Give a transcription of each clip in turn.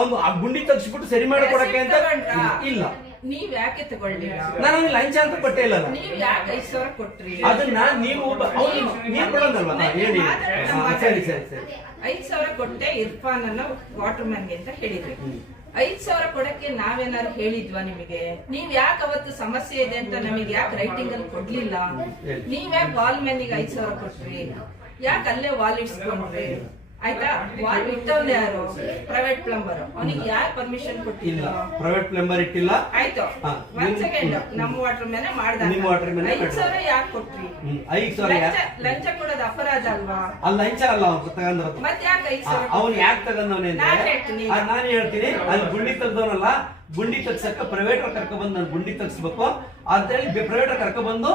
ಅವ್ನು ಆ ಗುಂಡಿ ತಗ್ಸ್ಬಿಟ್ಟು ಸರಿ ಮಾಡಿಕೊಡಕ್ಕೆ ಅಂತ ಇಲ್ಲ. ನೀವ್ ಯಾಕೆ ತಗೊಳ್ಳಿಲ್ಲ ನಾನು ಅವ್ನಿಗೆ ಲಂಚ ಅಂತ ಕೊಟ್ಟೇ ಇಲ್ಲ ನೀವ್ ಯಾಕೆ ಐದ್ ಸಾವಿರ ಕೊಟ್ರಿ? ಅದನ್ನ ನೀವು ಅವ್ನು ನೀವ್ ಕೊಡೋದಲ್ವಾ? ಹಾ, ಹೇಳಿ ಹಾ, ಸರಿ ಸರಿ ಸರಿ. ಐದ್ ಸಾವಿರ ಕೊಟ್ಟೆ ಇರ್ಫಾನ್ ಅನ್ನೋ ವಾಟರ್ ಮ್ಯಾನ್ಗೆ ಅಂತ ಹೇಳಿದ್ರಿ. ಐದ್ ಸಾವಿರ ಕೊಡಕ್ಕೆ ನಾವೇನಾದ್ರು ಹೇಳಿದ್ವಾ ನಿಮಗೆ? ನೀವ್ ಯಾಕೆ ಅವತ್ತು ಸಮಸ್ಯೆ ಇದೆ ಅಂತ ನಮಗೆ ಯಾಕೆ ರೈಟಿಂಗ್ ಅಲ್ಲಿ ಕೊಡ್ಲಿಲ್ಲ. ನೀವ್ ಯಾಕೆ ವಾಲ್ ಮ್ಯಾನಿಗೆ ಐದ್ ಸಾವಿರ ಕೊಟ್ರಿ? ಯಾಕೆ ಅಲ್ಲೇ ವಾಲ್ ಇಡ್ಸ್ಕೊಂಡ್ರಿ? ಆಯ್ತಾ? ವಾಲ್ ಇಟ್ಟವ್ನ ಯಾರು? ಪ್ರೈವೇಟ್ ಪ್ಲಂಬರ್ ಅವನಿಗೆ ಯಾರು ಪರ್ಮಿಷನ್ ಕೊಟ್ಟಿಲ್ಲ ಪ್ರೈವೇಟ್ ಪ್ಲಂಬರ್ ಇಟ್ಟಿಲ್ಲ. ಆಯ್ತು. ಒಂದ್ ಸೆಕೆಂಡ್ ನಮ್ಮ ವಾಟರ್ ಮೇಲೆ ಮಾಡ್ದ ನಿಮ್ಮ ವಾಟರ್ ಮೇಲೆ ಐದು ಸಾವಿರ ಯಾಕೆ ಕೊಟ್ರಿ? ಐದ್ ಸಾವಿರ ಲಂಚ ಕೊಡೋದು ಅಪರಾಧ ಅಲ್ವಾ? ಅಲ್ಲಿ ಲಂಚ ಅಲ್ಲ ಅವ್ನು ತಗೊಂಡ್ರದು ಮತ್ತೆ ಯಾಕೆ ಐದ್ ಸಾವಿರ ಅವನು ಯಾಕೆ ತಗೊಂಡವನೆ ನಾನ್ ಹೇಳ್ತೀನಿ. ಅಲ್ಲಿ ಗುಂಡಿ ತೆಗ್ದವನಲ್ಲ ಗುಂಡಿ ತಗ್ಸಕ್ಕ ಪ್ರೈವೇಟ್ ಕರ್ಕ ಬಂದು ನಾನು ಗುಂಡಿ ತಗ್ಸ್ಬೇಕು. ಅಂತ ಹೇಳಿ ಪ್ರೈವೇಟ್ ಕರ್ಕ ಬಂದು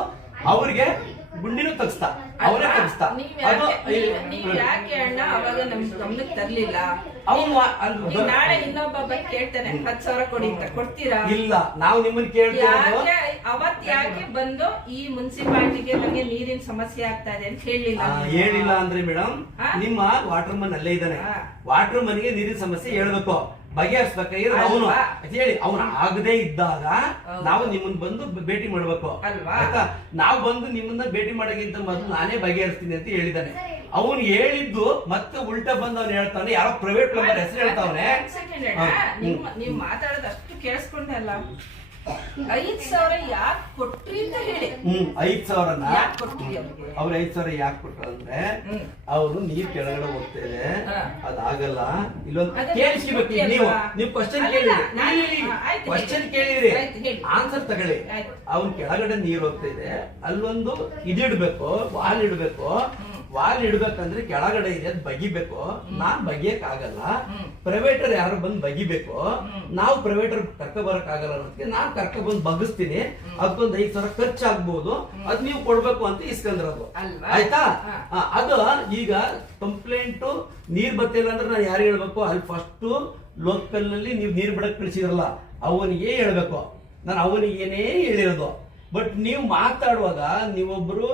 ಅವ್ರಿಗೆ ಗುಂಡಿನೂ ತಗ್ಸ್ತಾ ಅವರೇ ತಗ್ಸ್ತಾ. ಯಾಕೆ ಅಣ್ಣ ಅವಾಗ ನಮ್ ಗಮನಕ್ಕೆ ತರ್ಲಿಲ್ಲ? ಅವನು ನಾಳೆ ಇನ್ನೊಬ್ಬ ಬಂದ್ ಕೇಳ್ತಾನೆ ಹತ್ ಸಾವಿರ ಕೊಡಿ ಅಂತ ಕೊಡ್ತೀರಾ? ಇಲ್ಲ ನಾವು ನಿಮ್ಮನ್ನ ಯಾಕೆ ಅವತ್ ಯಾಕೆ ಬಂದು ಈ ಮುನ್ಸಿಪಾಲಿಟಿಗೆ ನಂಗೆ ನೀರಿನ ಸಮಸ್ಯೆ ಆಗ್ತಾ ಇದೆ ಅಂತ ಹೇಳಿಲ್ಲ ಹೇಳಿಲ್ಲ ಅಂದ್ರೆ ಮೇಡಮ್? ನಿಮ್ಮ ವಾಟರ್ ಮನ್ ಅಲ್ಲೇ ಇದ್ದಾನೆ. ವಾಟರ್ ಮನ್ಗೆ ನೀರಿನ ಸಮಸ್ಯೆ ಹೇಳ್ಬೇಕು. ಬಗೆಹರಿಸ್ಬೇಕಾಗಿರೋ ಅವನು? ಹೇಳಿ ಅವನು ಆಗದೆ ಇದ್ದಾಗ. ನಾವು ನಿಮ್ಮನ್ನ ಬಂದು ಭೇಟಿ ಮಾಡ್ಬೇಕು. ಅಲ್ವಾ? ಆಯ್ತಾ? ನಾವು ಬಂದು ನಿಮ್ಮನ್ನ ಭೇಟಿ ಮಾಡೋಕ್ಕಿಂತ ಮೊದಲು ನಾನೇ ಬಗೆಹರಿಸ್ತೀನಿ ಅಂತ ಹೇಳಿದಾನೆ ಅವನು ಹೇಳಿದ್ದು ಮತ್ತೆ ಉಲ್ಟಾ ಬಂದು ಅವ್ನು ಹೇಳ್ತಾನೆ ಯಾರೋ ಪ್ರೈವೇಟ್ ಪ್ಲಂಬರ್ ಹೆಸರು ಹೇಳ್ತಾವ್ರೆ ನೀವ್ ಮಾತಾಡೋದು ಅಷ್ಟು ಕೇಳಿಸ್ಕೊಂಡೆ ಅಲ್ಲ. ಐದ್ ಸಾವಿರ ಯಾಕೆ ಕೊಟ್ರಿ ಅಂತ ಹೇಳಿ. ಹ್ಮ್ ಐದ್ ಸಾವಿರನ ಯಾಕೆ ಕೊಟ್ರಿ ಅವ್ರಿಗೆ? ಅವ್ರ ಐದ್ ಸಾವಿರ ಯಾಕೆ ಕೊಟ್ರು ಅಂದ್ರೆ. ಅವರು ನೀರ್ ಕೆಳಗಡೆ ಹೋಗ್ತೇವೆ. ಅದಾಗಲ್ಲ. ಇಲ್ಲೊಂದು ಗೊತ್ತಿಲ್ವಾ? ನೀವು ನೀವು ಕ್ವಶನ್ ಕೇಳಿರಿ. ಕ್ವಶನ್ ಕೇಳಿರಿ. ಆನ್ಸರ್ ತಗೊಳ್ಳಿ. ಅವ್ನ್ ಕೆಳಗಡೆ ನೀರ್ ಹೋಗ್ತಾ ಇದೆ ಅಲ್ಲೊಂದು ಇದಿಡ್ಬೇಕು ವಾಲ್ ಇಡ್ಬೇಕು. ವಾಲ್ ಇಡ್ಬೇಕಂದ್ರೆ ಕೆಳಗಡೆ ಇದೆ ಅದ್ ಬಗಿಬೇಕು. ನಾನ್ ಬಗಿಯಕ್ ಆಗಲ್ಲ ಪ್ರೈವೇಟರ್ ಯಾರು ಬಂದ್ ಬಗಿಬೇಕು. ನಾವು ಪ್ರೈವೇಟರ್ ಕರ್ಕ ಬರಕ್ ಆಗಲ್ಲ ಅನ್ನೋದಕ್ಕೆ ನಾನ್ ಕರ್ಕ ಬಂದ್ ಬಗಸ್ತೀನಿ. ಅದಕ್ಕೊಂದ್ ಐದ್ ಸಾವಿರ ಖರ್ಚು ಆಗ್ಬೋದು ಅದ್ ನೀವು ಕೊಡ್ಬೇಕು ಅಂತ ಇಸ್ಕೊಂಡ್ರದು ಅಲ್ವಾ? ಆಯ್ತಾ. ಅದು ಈಗ ಕಂಪ್ಲೇಂಟ್ ನೀರ್ ಬರ್ತಿಲ್ಲ ಅಂದ್ರೆ ನಾನು ಯಾರು ಹೇಳ್ಬೇಕು? ಅಲ್ಲಿ ಫಸ್ಟ್ ಲೋಕಲ್ನಲ್ಲಿ ನೀವು ನೀರ್ ಬಿಡಕ್ ಕಳಿಸಿದ್ರಲ್ಲ ಅವನಿಗೆ ಹೇಳ್ಬೇಕು. ನಾನು ಅವನಿಗೆ ಏನೇ ಹೇಳಿರೋದು. ಬಟ್ ನೀವು ಮಾತಾಡುವಾಗ ನೀವೊಬ್ರು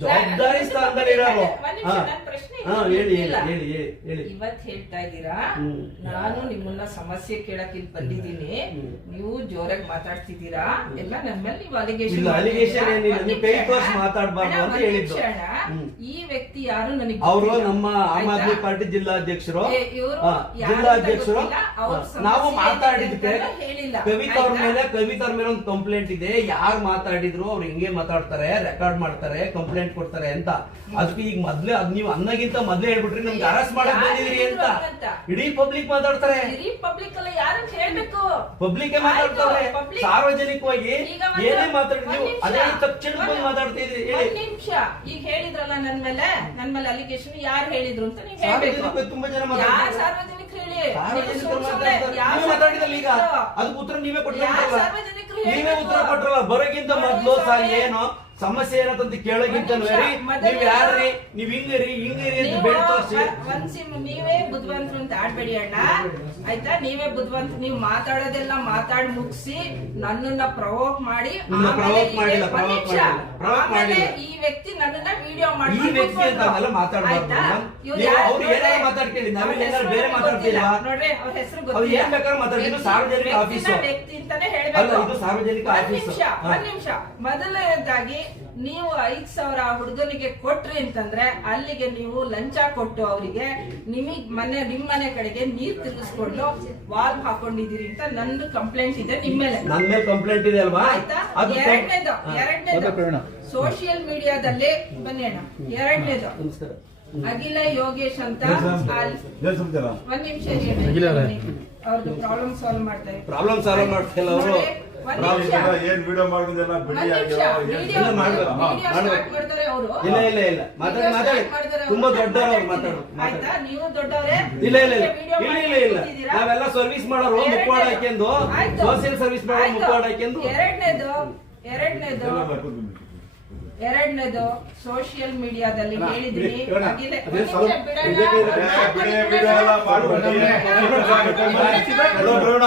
ಜವಾಬ್ದಾರಿ ಸ್ಥಾನದಲ್ಲಿ ಇರೋರು ಹೇಳಿ ಹೇಳಿ ಹೇಳಿ ಇವತ್ ಹೇಳ್ತಾ ಇದ್ದೀರಾ? ನಾನು ನಿಮ್ಮನ್ನ ಸಮಸ್ಯೆ ಕೇಳಕ್ ಇಲ್ಲಿ ಬಂದಿದ್ದೀನಿ ನೀವು ಜೋರಾಗಿ ಮಾತಾಡ್ತಿದ್ದೀರಾ? ಎಲ್ಲ ನಮ್ಮಲ್ಲಿ ಮೇಲೆ ನೀವು ಅಲಿಗೇಷನ್ ಇಲ್ಲ, allegation ಏನಿಲ್ಲ. ನೀವು ಕೈ ತೋರ್ಸಿ ಮಾತಾಡ್ಬಾರ್ದು ಅಂತ ಹೇಳಿದ್ದು. ಈ ವ್ಯಕ್ತಿ ಯಾರು ನನಗೆ ಅವರು ನಮ್ಮ ಆಮ್ ಆದ್ಮಿ? ಪಾರ್ಟಿ ಜಿಲ್ಲಾಧ್ಯಕ್ಷರು. ಜಿಲ್ಲಾಧ್ಯಕ್ಷರು. ನಾವು ಹೇಳಿಲ್ಲ. ಕವಿತಾ ಅವ್ರ ಮೇಲೆ ಕವಿತಾ ಅವ್ರ ಮೇಲೆ ಒಂದು ಕಂಪ್ಲೇಂಟ್ ಇದೆ. ಯಾರು ಮಾತಾಡಿದ್ರು ಅವ್ರು ಹಿಂಗೆ ಮಾತಾಡ್ತಾರೆ ರೆಕಾರ್ಡ್ ಮಾಡ್ತಾರೆ ಕಂಪ್ಲೇಂಟ್ ಕೊಡ್ತಾರೆ ಅಂತ. ಅದಕ್ಕೆ ಈಗ ಮೊದ್ಲೇ ಅದ್ ನೀವು ಅನ್ನಗಿಂತ ಮೊದ್ಲೇ ಹೇಳ್ಬಿಟ್ರಿ ನಮ್ಗೆ ಅರೆಸ್ಟ್ ಮಾಡಕ್ ಬಂದಿದ್ರಿ ಅಂತ. ಇಡೀ ಪಬ್ಲಿಕ್ ಮಾತಾಡ್ತಾರೆ. ಪಬ್ಲಿಕ್ ಅಲ್ಲ ಯಾರು ಹೇಳ್ಬೇಕು? ಪಬ್ಲಿಕ್ ಮಾತಾಡ್ತಾರೆ ಸಾರ್ವಜನಿಕವಾಗಿ ಏನೇ ಮಾತಾಡಿದ್ರು. ಅದೇ ತಕ್ಷಣ ಬಂದು ಮಾತಾಡ್ತಿದ್ರಿ ಮಾತಾಡ್ತಾ ಇದ್ರಿ ಹೇಳಿ. ನಿಮಿಷ. ಈಗ ಹೇಳಿದ್ರಲ್ಲ ನನ್ ಮೇಲೆ ನನ್ ಮೇಲೆ ಅಲಿಗೇಷನ್ ಯಾರು ಹೇಳಿದ್ರು ಅಂತ ನೀವ್ ಹೇಳ್ಬೇಕು. ತುಂಬಾ ಜನ ಮಾತಾಡ್ತಾರೆ. ಈಗ ಅದಕ್ಕೆ ಉತ್ತರ ನೀವೇ ಕೊಟ್ಟಿಲ್ಲ ನೀವೇ ಉತ್ತರ ಕೊಟ್ರಲ್ಲ ಬರೋಕ್ಕಿಂತ ಮೊದ್ಲು ನೋಡಿ ಏನು? ಸಮಸ್ಯೆ ಏನಂತ ಕೇಳೋಗಿಂತ ನೀವು ಯಾರ್ರಿ? ನೀವ್ ಹಿಂಗರಿ ಹಿಂಗರಿ ಅಂತ ಬೇಡ ತೋರಿಸಿ ನೀವೇ ಬುದ್ಧಿವಂತರು ಅಂತ ಆಡ್ಬೇಡಿ ಅಣ್ಣ ಆಯ್ತಾ ನೀವೇ ಬುದ್ಧಿವಂತ ನೀವು ಮಾತಾಡೋದೆಲ್ಲ ಮಾತಾಡಿ ಮುಗಿಸಿ ನನ್ನನ್ನ ಪ್ರವೋಕ್ ಮಾಡಿ provoke ಈ ಮಾಡಿಲ್ಲ, ವ್ಯಕ್ತಿ- ಒಂದ್ provoke ನಿಮಿಷ. ಮಾಡಿಲ್ಲ, provoke ಆಮೇಲೆ ಮಾಡಿಲ್ಲ. ಈ ವ್ಯಕ್ತಿ ನನ್ನನ್ನ ವಿಡಿಯೋ ಈ ವ್ಯಕ್ತಿ ಅಂತ ಅದೆಲ್ಲ ಮಾತಾಡ್ಬಾರ್ದು madam. ನೀವು ಅವ್ರು ಏನಾದ್ರು ಮಾತಾಡ್ಕೊಳ್ಳಿ, ನಾವೇನ್ ಏನಾದ್ರು ಬೇರೆ ಮಾತಾಡ್ತೀರಾ? ನೋಡ್ರಿ ಅವ್ರ ಹೆಸರು ಅವ್ರು ಗೊತ್ತಿಲ್ಲ ಏನ್ ಬೇಕಾದ್ರೂ ಮಾತಾಡ್ಲಿ, ಇದು ಸಾರ್ವಜನಿಕ ವ್ಯಕ್ತಿನ ಆಫೀಸು. ವ್ಯಕ್ತಿ ಅಂತಾನೆ ಅಲ್ಲ, ಇದು ಸಾರ್ವಜನಿಕ ಒಂದ್ ಆಫೀಸು. ನಿಮಿಷ ಹಾ. ಒಂದ್ ನಿಮಿಷ ಮೊದಲನೇದಾಗಿ ನೀವು ಐದ್ ಸಾವಿರ ಹುಡುಗನಿಗೆ ಕೊಟ್ರಿ ಅಂತಂದ್ರೆ ಅಲ್ಲಿಗೆ ನೀವು ಲಂಚ ಕೊಟ್ಟು ಅವರಿಗೆ ನಿಮಗ್ ಮನೆ ನಿಮ್ ಮನೆ ಕಡೆಗೆ ನೀರ್ ತಿರುಗಿಸ್ಕೊಂಡು ವಾಲ್ ಹಾಕೊಂಡಿದೀರಿ ಅಂತ ನಂದು ಕಂಪ್ಲೇಂಟ್ ಇದೆ ನಿಮ್ ಮೇಲೆ. ನನ್ ಮೇಲೆ ಕಂಪ್ಲೇಂಟ್ ಇದೆ ಅಲ್ವಾ? ಆಯ್ತಾ? ಅದು ಎರಡನೇದು. ಎರಡನೇದು. ಸೋಷಿಯಲ್ ಮೀಡಿಯಾದಲ್ಲಿ ಬನ್ನಿ ಅಣ್ಣ. ಎರಡನೇದು. ನಮಸ್ಕಾರ. ಅಖಿಲ ಯೋಗೇಶ್ ಅಂತ. ಒಂದ್ ನಿಮಿಷ ಅವ್ರದ್ದು ಪ್ರಾಬ್ಲಮ್ ಸಾಲ್ವ್ ಮಾಡ್ತಾರೆ ಇದ್ದಾರೆ. ಪ್ರಾಬ್ಲಮ್ ಸಾಲ್ವ್ ಮಾಡ್ತಿಲ್ಲ ಅವರು. ನಾವು. ಇದೆಲ್ಲ ಏನ್ ವಿಡಿಯೋ ಬಿಡಿ ಇಲ್ಲ, ಅವರು ಇಲ್ಲ ಇಲ್ಲ ಮಾತಾಡಿ ಮಾತಾಡಿ ತುಂಬಾ ದೊಡ್ಡವರು ಮಾತಾಡು ಆಯ್ತಾ ನೀವು ದೊಡ್ಡವರೇ ಇಲ್ಲ ಇಲ್ಲ ಇಲ್ಲ ಇಲ್ಲ ಇಲ್ಲ ಇಲ್ಲ ಕೂತಿದ್ದೀರಾ? ನಾವೆಲ್ಲ ಸರ್ವಿಸ್ ಮಾಡೋರು ಮುಖವಾಡ ಆಯ್ತು. ಸೋಷಿಯಲ್ ಸರ್ವಿಸ್ ಮಾಡೋ ಆಯ್ತು. ಮುಖವಾಡ ಹಾಕ್ಯಂದು ಎರಡನೇದು ಎರಡನೇದು. ಎರಡನೇದು ಸೋಷಿಯಲ್ ಮೀಡಿಯಾದಲ್ಲಿ ಹೇಳಿದ್ರಿ ಬಿಡೋಣ.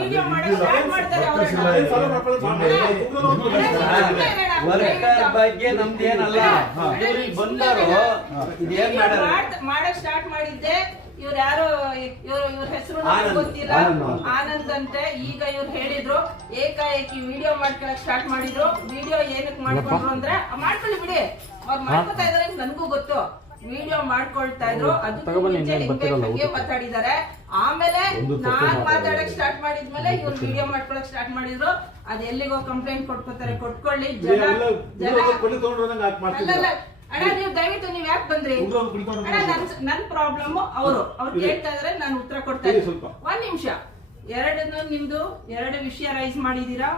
ಇಲ್ಲಿ ಅವ್ರು. ವರ್ಕರ್ ಬಗ್ಗೆ ನಮ್ದೇನಲ್ಲ ಇವ್ರಿಗೆ ಬಂದರು ಇದೇನ್ ಮಾಡ್ಯಾರ? ಮಾಡ್- ಮಾಡಕ್ ಸ್ಟಾರ್ಟ್ ಮಾಡಿದ್ದೆ. ಇವ್ರ ಯಾರು ಇವ್ರ ಇವ್ರ ಹೆಸರು ಗೊತ್ತಿಲ್ಲ. ಆನಂದ್. ಅಂತೆ. ಈಗ ಇವ್ರು ಹೇಳಿದ್ರು. ಏಕಾಏಕಿ ವಿಡಿಯೋ ಮಾಡ್ಕೊಳಕ್ ಸ್ಟಾರ್ಟ್ ಮಾಡಿದ್ರು. ವಿಡಿಯೋ ಏನಕ್ ಮಾಡ್ಕೊಂಡ್ರು ಅಂದ್ರೆ ಮಾಡ್ಕೊಳ್ಳಿ ಬಿಡಿ. ಅವ್ರು ಮಾಡ್ಕೊತಾ ಇದಾರೆ ನನ್ಗೂ ಗೊತ್ತು. ವಿಡಿಯೋ ಮಾಡ್ಕೊಳ್ತಾ ಇದ್ರು. ಅದಕ್ಕೂ ಮುಂಚೆ ಬಗ್ಗೆ ಮಾತಾಡಿದ್ದಾರೆ. ಆಮೇಲೆ ನಾನ್ ಮಾತಾಡಕ್ ಸ್ಟಾರ್ಟ್ ಮಾಡಿದ್ಮೇಲೆ ಇವ್ರು ವಿಡಿಯೋ ಮಾಡ್ಕೊಳಕ್ ಸ್ಟಾರ್ಟ್ ಮಾಡಿದ್ರು. ಅದ್ ಎಲ್ಲಿಗೋ ಕಂಪ್ಲೇಂಟ್ ಕೊಟ್ಕೋತಾರೆ ಕೊಟ್ಕೊಳ್ಳಿ. ಜನ ಜನ ಅಲ್ಲಲ್ಲ ಅಣ್ಣ ನೀವು ದಯವಿಟ್ಟು ನೀವ್ ಯಾಕೆ ಬಂದ್ರಿ? ಅಣ್ಣ ನನ್ ನನ್ ಪ್ರಾಬ್ಲಮ್ ಅವರು. ಅವ್ರು ಕೇಳ್ತಾ ಇದ್ರೆ ನಾನು ಉತ್ತರ ಕೊಡ್ತಾ ಇದ್ದೀನಿ. ಒಂದ್ ನಿಮಿಷ. ಎರಡನ್ನು ನಿಮ್ದು ಎರಡು ವಿಷಯ ರೈಸ್ ಮಾಡಿದೀರಾ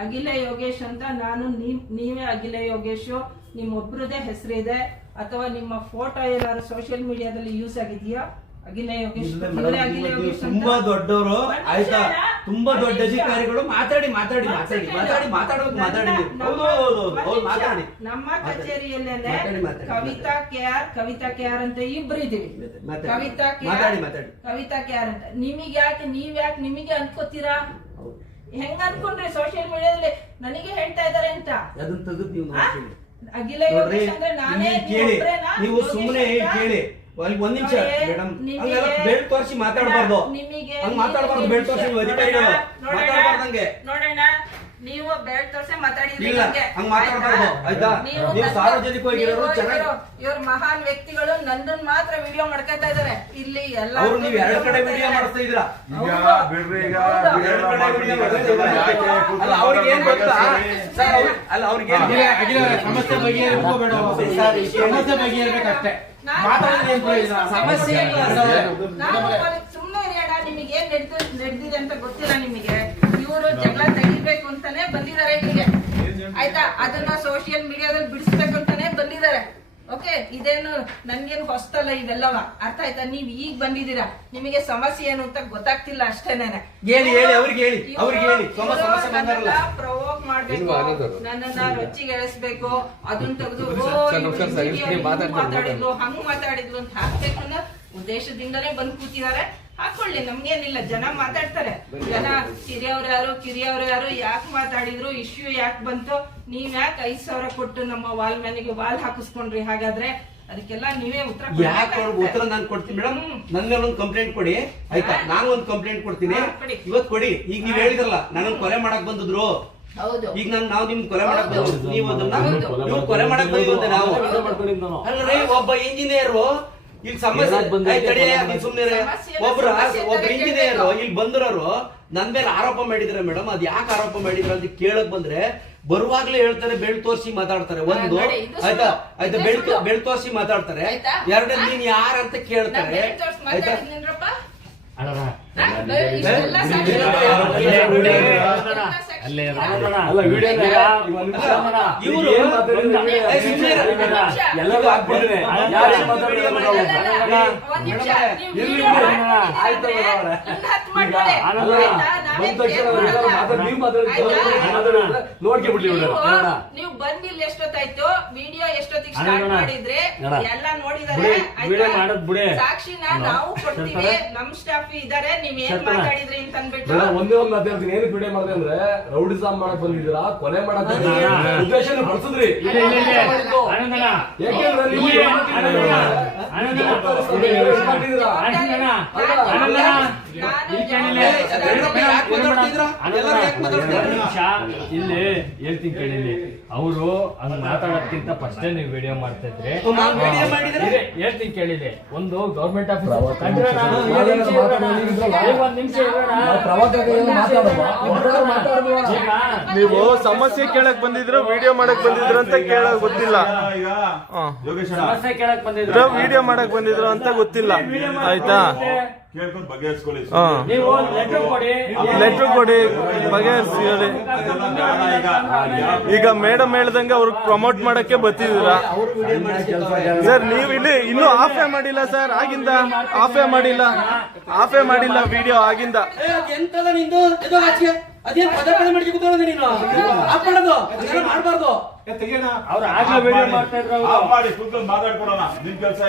ಅಖಿಲ ಯೋಗೇಶ್ ಅಂತ ನಾನು ನೀವ್ ನೀವೇ ಅಖಿಲ ಯೋಗೇಶ್ ನಿಮ್ಮೊಬ್ರದೇ ಹೆಸರಿದೆ ಅಥವಾ ನಿಮ್ಮ ಫೋಟೋ ಏನಾದ್ರು ಸೋಷಿಯಲ್ ಮೀಡಿಯಾದಲ್ಲಿ ಯೂಸ್ ಆಗಿದೆಯಾ ಅಖಿಲ ಯೋಗೇಶ್ ಅಖಿಲ ಯೋಗೇಶ್ ತುಂಬಾ ದೊಡ್ಡವರು ಆಯ್ತಾ ತುಂಬಾ ದೊಡ್ಡ ಅಧಿಕಾರಿಗಳು ಮಾತಾಡಿ ಮಾತಾಡಿ ಮಾತಾಡಿ ಮಾತಾಡಿ ಮಾತಾಡೋದು ಮಾತಾಡಿ. ಮಾತಾಡಿ ನಮ್ಮ ಕಚೇರಿಯಲ್ಲೇ ಕಚೇರಿಯಲ್ಲೇನೆ. Kavita K R Kavita K R ಅಂತ ಇಬ್ರು ಇದೀವಿ ಕವಿತಾ ಕೆ ಆರ್ ಮಾತಾಡಿ. ಕವಿತಾ ಕೆ ಆರ್ ಅಂತ ನಿಮಗೆ ಯಾಕೆ ನೀವ್ ಯಾಕೆ ನಿಮಗೆ ಅನ್ಕೋತೀರಾ. ಹೆಂಗ್ ಅನ್ಕೊಂಡ್ರಿ ಸೋಷಿಯಲ್ ಮೀಡಿಯಾದಲ್ಲಿ ನನಗೆ ಹೇಳ್ತಾ ಇದಾರೆ ಅಂತ? ಅದನ್ನ ತೆಗೆದು ನೀವು? ನೋಡ್ತೀನಿ ನೋಡ್ರಿ. ಯೋಗೇಶ್ ಅಂದ್ರೆ ನಾನೇ ಇಲ್ಲಿ ನೀವು ಕೇಳಿ. ಒಬ್ರೇನಾ? ನೀವು ಯೋಗೇಶ್ ಸುಮ್ಮನೆ ಅಂತ? ಕೇಳಿ. ಅಲ್ಲಿ ಒಂದ್ ನಿಮಿಷ ನೋಡಿ, ಮೇಡಮ್ ನಿಮಗೆ- ಹಂಗೆಲ್ಲ ತೋರಿಸಿ ಮಾತಾಡಬಾರ್ದು. ನಿಮಗೆ ಹಂಗ್ ಮಾತಾಡಬಾರ್ದು ಬೆಳ್ ತೋರಿಸಿ ಅಧಿಕಾರಿಗಳು. ನೋಡೋಣ, ಮಾತಾಡಬಾರ್ದಂಗೆ ನೋಡೋಣ. ನೀವು ಬೆಳ್ ತೋರ್ಸೆ ಮಾತಾಡಿದ್ರಿ? ನೀವು ಇವ್ರು- ಮಹಾನ್ ವ್ಯಕ್ತಿಗಳು ನನ್ನನ್ ಮಾತ್ರ ವಿಡಿಯೋ ಮಾಡ್ಕೊತಾ ಇದಾರೆ. ಇಲ್ಲಿ ಎಲ್ಲ ನೀವು ಎರಡ್ ಕಡೆ ವಿಡಿಯೋ ಮಾಡ್ತಾ ಇದ್ರ ಅಲ್ಲ ಅವ್ರಿಗೆ ಏನ್ ಗೊತ್ತಾ? ಅವ್ರಿಗೆ ಸಮಸ್ಯೆ ಸಮಸ್ಯೆ? ಸಮಸ್ಯೆ ಇಲ್ಲ ಸರ್. ಸುಮ್ಮನೆ ನಿಮಗೆ ಏನ್ ನಡೆದು ನಡೆದಿದೆ ಅಂತ ಗೊತ್ತಿಲ್ಲ ನಿಮಗೆ. ಇವರು ಜಗಳ ತೆಗಿಬೇಕು ಅಂತಾನೆ ಬಂದಿದ್ದಾರೆ ಇಲ್ಲಿಗೆ ಆಯ್ತಾ? ಅದನ್ನ ಸೋಷಿಯಲ್ ಮೀಡಿಯಾದಲ್ಲಿ ಬಿಡಿಸ್ಬೇಕು ಅಂತಾನೆ ಬಂದಿದ್ದಾರೆ. ಓಕೆ ಇದೇನು ನನ್ಗೇನು ಹೊಸ್ತಲ್ಲ ಇವೆಲ್ಲವ? ಅರ್ಥ ಆಯ್ತಾ? ನೀವ್ ಈಗ ಬಂದಿದ್ದೀರಾ? ನಿಮಗೆ ಸಮಸ್ಯೆ ಏನು ಅಂತ ಗೊತ್ತಾಗ್ತಿಲ್ಲ ಅಷ್ಟೇನೆ. ಹೇಳಿ, ಹೇಳಿ, ಅವ್ರಿಗೆ ಹೇಳಿ, ಅವ್ರಿಗೆ ಹೇಳಿ. ಸಮ- ಸಮಸ್ಯೆ ಬಂದಾರಲ್ಲ. ಪ್ರವೋಕ್ ಮಾಡ್ಬೇಕು. ನನ್ನನ್ನ ರೊಚ್ಚಿಗೆಳಿಸ್ಬೇಕು. ಅದನ್ನ ತೆಗೆದು ಮಾತಾಡಿದ್ಲು ಹಂಗ್ ಮಾತಾಡಿದ್ಲು ಅಂತ ಹಾಕ್ಬೇಕು ಅನ್ನೋ ಉದ್ದೇಶದಿಂದಲೇ ಬಂದ್ ಕೂತಿದ್ದಾರೆ. ಹಾಕೊಳ್ಳಿ ನಮ್ಗೇನಿಲ್ಲ. ಜನ ಮಾತಾಡ್ತಾರೆ. ಜನ ಹಿರಿಯವ್ರು ಯಾರು ಕಿರಿಯವ್ರು ಯಾರು ಯಾಕೆ ಮಾತಾಡಿದ್ರು ಇಶ್ಯೂ ಯಾಕೆ ಬಂತು ನೀವ್ ಯಾಕೆ ಐದ್ ಸಾವಿರ ಕೊಟ್ಟು ನಮ್ಮ ವಾಲ್ ಮ್ಯಾನಿಗೆ ವಾಲ್ ಹಾಕಿಸ್ಕೊಂಡ್ರಿ? ಹಾಗಾದ್ರೆ ಅದಕ್ಕೆಲ್ಲ ನೀವೇ ಉತ್ತರ ಯಾಕೆ ಉತ್ತರ ನಾನು ಕೊಡ್ತೀನಿ ಮೇಡಮ್? ನನ್ನ ಮೇಲೆ ಒಂದು ಕಂಪ್ಲೇಂಟ್ ಕೊಡಿ. ಆಯ್ತಾ? ನಾನು ಒಂದು ಕಂಪ್ಲೇಂಟ್ ಕೊಡ್ತೀನಿ. ಇವತ್ತು ಕೊಡಿ. ಈಗ ನೀವ್ ಹೇಳಿದ್ರಲ್ಲ ನನ್ನ ಕೊಲೆ ಮಾಡಕ್ ಬಂದಿದ್ರು. ಹೌದು. ಈಗ ನಾನು ನಾವು ನಿಮ್ ಕೊಲೆ ಮಾಡಕ್ ಹೌದು. ಬಂದ್ರು ನೀವು ಅದನ್ನ ಕೊಲೆ ಮಾಡಕ್ ಬಂದಿದ್ದೆ ನಾವು. ಒಬ್ಬ ಇಂಜಿನಿಯರ್ ಇಲ್ಲಿ ಸಮಸ್ಯೆ ಸುಮ್ನೆ. ಒಬ್ರು ಒಬ್ಬ ಇಂಜಿನಿಯರ್ ಇಲ್ಲಿ ಬಂದಿರೋರು ನನ್ ಮೇಲೆ ಆರೋಪ ಮಾಡಿದ್ರೆ ಮೇಡಮ್ ಅದ್ ಯಾಕೆ ಆರೋಪ ಮಾಡಿದ್ರು ಅಂತ ಕೇಳಕ್ ಬಂದ್ರೆ ಬರುವಾಗ್ಲೇ ಹೇಳ್ತಾರೆ ಬೆಳ್ ತೋರಿಸಿ ಮಾತಾಡ್ತಾರೆ. ಒಂದು. ಆಯ್ತಾ? ಆಯ್ತಾ ಬೆಳ್ ಬೆಳ್ ತೋರಿಸಿ ಮಾತಾಡ್ತಾರೆ. ಎರಡನೇ ನೀನ್ ಯಾರಂತ ಅಂತ ಕೇಳ್ತಾರೆ. ಆಯ್ತಾ? ಬಿಡ್ಲಿ. ಎಲ್ಲರೂ ಹಾಕ್ಬಿಟ್ರೆ ಯಾರು ಏನ್ ಮಾತಾಡಿದ್ರು ಇಲ್ಲ, ನಾವು? ಇಲ್ಲ, ಇಲ್ಲ, ಒಂದ್ ನಿಮಿಷ. ನೀವು ಇರ್ಲಿ ವಿಡಿಯೋ ಬಿಡಿ. ಮಾಡ್ತಿದ್ದೀರಿ ಆಯ್ತು ಅಂದ್ರೆ ಅವ್ರೆ. ಇನ್ನ ಹತ್ತು ಮಾಡ್ಕೊಳ್ಳಿ. ಅಲ್ಲ, ಆಯ್ತಾ? ನಾವೇನ್ ಬಂದ ತಕ್ಷಣ ಕೇಳ್ ಎಲ್ಲರೂ ಮಾಡಲ್ಲ. ಮಾತಾಡ್- ನೀವು ಮಾತಾಡಿದ್ರೆ ಆಯ್ತಾ? ಮಾತಾಡಿದ್ರೆ ನೋಡ್ಕೊಂಡ್ಬಿಡ್ಲಿ ನೀವು ಬಂದಿಲ್ಲ ಎಷ್ಟೊತ್ತಾಯ್ತು ವಿಡಿಯೋ ಎಷ್ಟೊತ್ತಿಗೆ ಸ್ಟಾರ್ಟ್ ಎಲ್ಲ ನೋಡಿದಾರೆ. ಸಾಕ್ಷಿನ. ನಾವು ಕೊಡ್ತೀವಿ? ನಮ್ ಸ್ಟಾಫ್ ಇದಾರೆ ನೀವ್ ಏನ್? ಮಾತಾಡಿದ್ರಿ ಅಂತ ಅಂದ್ಬಿಟ್ಟು? ಬೇಡ, ಒಂದೇ ಒಂದ್ ಹೇಳ್ತೀನಿ ಏನಕ್ಕೆ ವಿಡಿಯೋ ಮಾಡಿದೆ ಅಂದ್ರೆ ರೌಡಿಸಮ್ ಮಾಡಕ್ ಬಂದಿದ್ದೀರಾ ಕೊಲೆ ಮಾಡಕ್ ಉದ್ದೇಶನ ಬಳಸಿದ್ರಿ ಇಲ್ಲ ಇಲ್ಲ ಇಲ್ಲ. ಆನಂದಣ್ಣ. ಯಾಕೆಂದ್ರೆ ನೀವು ಇಲ್ಲಿ ಏನ್ ಆನಂದಣ್ಣ. ಮಾಡ್ತಿದ್ದೀರಾ? ಆನಂದಣ್ಣ. ಜವಾಬ್ದಾರಿ ಇಲ್ಲಿ ಏನ್ ಮಾಡ್ತಿದ್ದೀರಾ? ಆನಂದಣ್ಣ. ಆನಂದಣ್ಣ. ಇಲ್ಲಿ ಕೇಳಿಲ್ಲ ಏ, ಅದೆಲ್ಲ ಯಾಕ್ ಮಾತಾಡ್ತಿದ್ರ? ಎಲ್ಲರೂ ಯಾಕ್ ಮಾತಾಡ್ತಿದ್ರ? ಎರಡು ನಿಮಿಷ. ಇಲ್ಲಿ ಹೇಳ್ತೀನಿ ಕೇಳಿಲಿ ಅವರು ಹಂಗ ಮಾತಾಡೋದಕ್ಕಿಂತ ಫಸ್ಟೇ ನೀವು ವಿಡಿಯೋ ಮಾಡ್ತಾ ಇದ್ರಿ? ಹೇಳ್ತೀನಿ ಕೇಳಿಲಿ ಒಂದು ಗೌರ್ಮೆಂಟ್ ಆಫೀಸ್ ನಾವು ಸಮಸ್ಯೆ ಕೇಳಕ್ ಬಂದಿದ್ರ ವಿಡಿಯೋ ಮಾಡಕ್ ಬಂದಿದ್ರು ಅಂತ ಕೇಳಕ್ ಗೊತ್ತಿಲ್ಲ. ಸಮಸ್ಯೆ ಕೇಳಕ್ ಬಂದಿದ್ರು. ವಿಡಿಯೋ ಮಾಡಕ್ ಬಂದಿದ್ರ ಅಂತ ಗೊತ್ತಿಲ್ಲ. ಆಯ್ತಾ? ಲೆಟ್ರು ಕೊಡಿ. ಲೆಟ್ರ್ ಕೊಡಿ ಬಗೆಹರಿಸಿ ಹೇಳಿ ಈಗ ಈಗ ಮೇಡಮ್ ಹೇಳ್ದಂಗೆ ಅವ್ರಿಗೆ ಪ್ರಮೋಟ್ ಮಾಡಕ್ಕೆ ಬರ್ತಿದ್ದೀರಾ ಸರ್ ನೀವು ಇಲ್ಲಿ ಇನ್ನೂ ಆಫೇ ಮಾಡಿಲ್ಲ ಸರ್ ಆಗಿಂದ ಆಫೇ ಮಾಡಿಲ್ಲ. ಆಫೇ ಮಾಡಿಲ್ಲ ವಿಡಿಯೋ ಆಗಿಂದ. ಎಂತದ ನಿಂದು? ಇದು ಆಚೆ. ಅದೇನ್ ಪದೇ ಪದೇ ಮಾಡಿ ಕೂತ್ಕೊಳ್ಳೋದು ನೀನು? ಆಫ್ ಮಾಡೋದು. ಹಂಗೆಲ್ಲ ಮಾಡ್ಬಾರ್ದು. ಅವ್ರು ಆಗ್ಲೇ ವಿಡಿಯೋ ಮಾಡ್ತಾ ಇದ್ರು ಆಫ್ ಮಾಡಿ. ಕೂತ್ಕೊಂಡು ಮಾತಾಡ್ಕೊಡೋಣ ನಿಮ್ ಕೆಲಸ